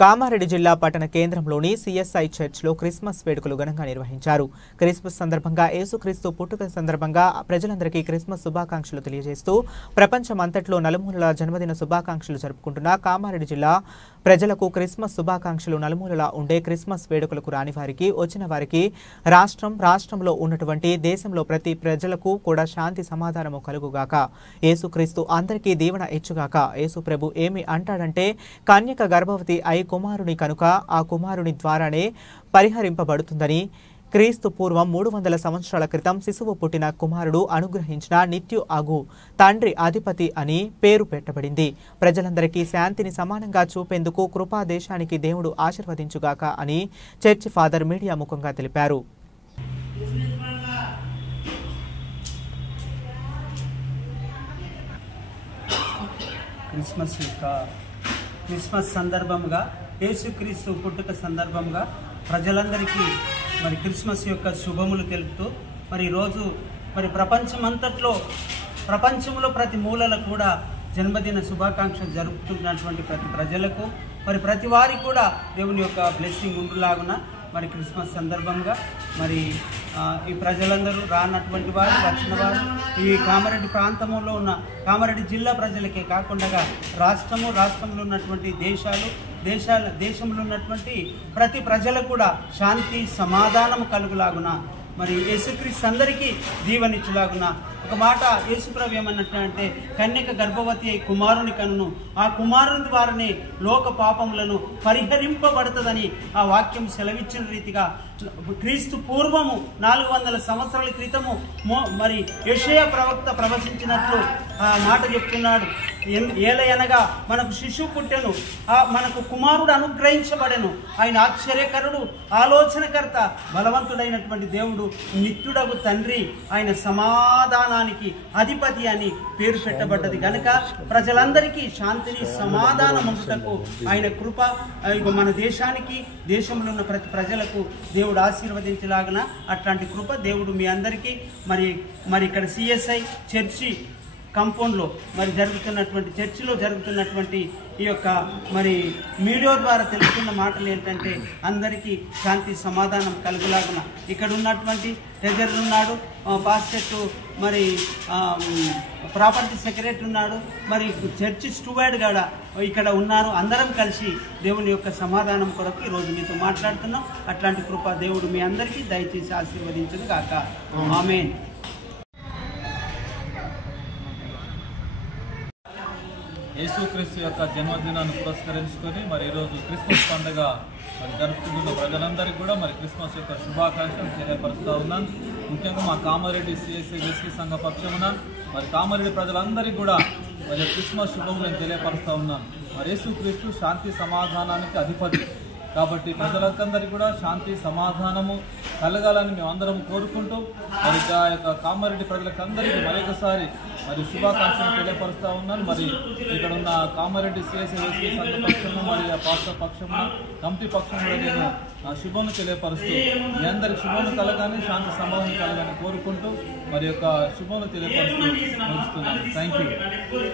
కామారెడ్డి జిల్లా పట్టణ కేంద్రంలోని సిఎస్ఐ చర్చ్లో క్రిస్మస్ వేడుకలు ఘనంగా నిర్వహించారు. క్రిస్మస్ సందర్భంగా యేసుక్రీస్తు పుట్టుక సందర్భంగా ప్రజలందరికీ క్రిస్మస్ శుభాకాంక్షలు తెలియజేస్తూ ప్రపంచమంతట్లో నలుమూలల జన్మదిన శుభాకాంక్షలు జరుపుకుంటున్న కామారెడ్డి జిల్లా ప్రజలకు క్రిస్మస్ శుభాకాంక్షలు నలుమూలలా ఉండే క్రిస్మస్ వేడుకలకు రాని వారికి వచ్చిన వారికి రాష్ట్రంలో ఉన్నటువంటి దేశంలో ప్రతి ప్రజలకు కూడా శాంతి సమాధానము కలుగుగాక. యేసుక్రీస్తు అందరికీ దీవెన ఇచ్చుగాక. యేసు ప్రభు ఏమి అంటాడంటే, కన్యక గర్భవతి అయి కుమారుని కనుక ఆ కుమారుని ద్వారానే పరిహరింపబడుతుందని, క్రీస్తు పూర్వం 300 సంవత్సరాల క్రితం శిశువు పుట్టిన కుమారుడు అనుగ్రహించిన నిత్యు అగు తండ్రి అధిపతి అని పేరు పెట్టబడింది. ప్రజలందరికీ శాంతిని సమానంగా చూపేందుకు కృపా దేశానికి దేవుడు ఆశీర్వదించుగాక అని చర్చి ఫాదర్ మీడియా ముఖంగా తెలిపారు. క్రిస్మస్ సందర్భంగా యేసుక్రీస్తు పుట్టుక సందర్భంగా ప్రజలందరికీ మరి క్రిస్మస్ యొక్క శుభములు తెలుపుతూ మరి ఈరోజు మరి ప్రపంచంలో ప్రతి మూలలో కూడా జన్మదిన శుభాకాంక్షలు జరుపుతున్నటువంటి ప్రతి ప్రజలకు మరి ప్రతి వారికి కూడా దేవుని యొక్క బ్లెస్సింగ్ ఉండులాగున మరి క్రిస్మస్ సందర్భంగా మరి ఈ ప్రజలందరూ రానటువంటి వారు వచ్చిన వారు ఈ కామారెడ్డి ప్రాంతంలో ఉన్న కామారెడ్డి జిల్లా ప్రజలకే కాకుండా రాష్ట్రంలో ఉన్నటువంటి దేశంలో ఉన్నటువంటి ప్రతి ప్రజలకు కూడా శాంతి సమాధానం కలుగులాగున మరి యేసుక్రీస్తు అందరికీ దీవెనిచ్చులాగున ఒక మాట యేసుప్రభు ఏమన్నట్టు, కన్యక గర్భవతి అయి కుమారుని కనును ఆ కుమారుని ద్వారానే లోక పాపములను పరిహరింపబడుతుందని ఆ వాక్యం సెలవిచ్చిన రీతిగా క్రీస్తు పూర్వము 400 సంవత్సరాల క్రితము మరి యెషయా ప్రవక్త ప్రవచించినట్లు ఆ మాట చెప్తున్నాడు. ఏలయనగా మనకు శిశువు పుట్టెను, మనకు కుమారుడు అనుగ్రహించబడెను, ఆయన ఆశ్చర్యకరుడు, ఆలోచనకర్త, బలవంతుడైనటువంటి దేవుడు, నిత్యుడగు తండ్రి, ఆయన సమాధానానికి అధిపతి అని పేరు పెట్టబడ్డది. కనుక ప్రజలందరికీ శాంతిని సమాధానం ఉండుటకు ఆయన కృప మన దేశానికి దేశంలో ఉన్న ప్రతి ప్రజలకు దేవుడు ఆశీర్వదించలాగిన అట్లాంటి కృప దేవుడు మీ అందరికీ మరి ఇక్కడ సిఎస్ఐ చర్చి కాంపౌండ్లో మరి చర్చిలో జరుగుతున్నటువంటి ఈ యొక్క మరి మీడియా ద్వారా తెలుసుకున్న మాటలు ఏంటంటే, అందరికీ శాంతి సమాధానం కలుగులాగున ఇక్కడ ఉన్నటువంటి ట్రెజరర్ ఉన్నాడు, బాస్కెట్ మరి ప్రాపర్టీ సెక్రటరీ ఉన్నాడు, మరి చర్చి స్టూవర్డ్ కూడా ఇక్కడ ఉన్నారు. అందరం కలిసి దేవుని యొక్క సమాధానం కొరకు ఈరోజు మీతో మాట్లాడుతున్నాం. అట్లాంటి కృప దేవుడు మీ అందరికీ దయచేసి ఆశీర్వదించును గాక. ఆమేన్. యేసుక్రీస్తు యొక్క జన్మదినాన్ని పురస్కరించుకొని మరి ఈరోజు క్రిస్మస్ పండుగ మరి జరుపుకుంటున్న ప్రజలందరికీ కూడా మరి క్రిస్మస్ యొక్క శుభాకాంక్షలు తెలియపరుస్తూ ఉన్నాను. ముఖ్యంగా మా కామారెడ్డి సిఎస్ఐ ఎస్సీ సంఘ పక్షమున మరి కామారెడ్డి ప్రజలందరికీ కూడా మరి క్రిస్మస్ శుభములను తెలియపరుస్తూ ఉన్నాను. మరి యేసుక్రీస్తు శాంతి సమాధానానికి అధిపతి కాబట్టి ప్రజలందరికీ కూడా శాంతి సమాధానము కలగాలని మేమందరం కోరుకుంటూ మరి ఆ యొక్క కామారెడ్డి ప్రజలకందరికీ మరొకసారి మరి శుభాకాంక్షలు తెలియపరుస్తూ ఉన్నాను. మరి ఇక్కడ ఉన్న కామారెడ్డి సిఎస్ఐ ఎస్సీ సంఘ పక్షము మరి ఆ పాస్టర్ పక్షమున కమిటీ పక్షంలో నేను శుభమును తెలియపరుస్తూ మీ అందరికి శుభములు కలగాని శాంతి సమాధానం కలగాని కోరుకుంటూ మరి యొక్క శుభమును తెలియపరుస్తూ ముగిస్తున్నాను. Thank you.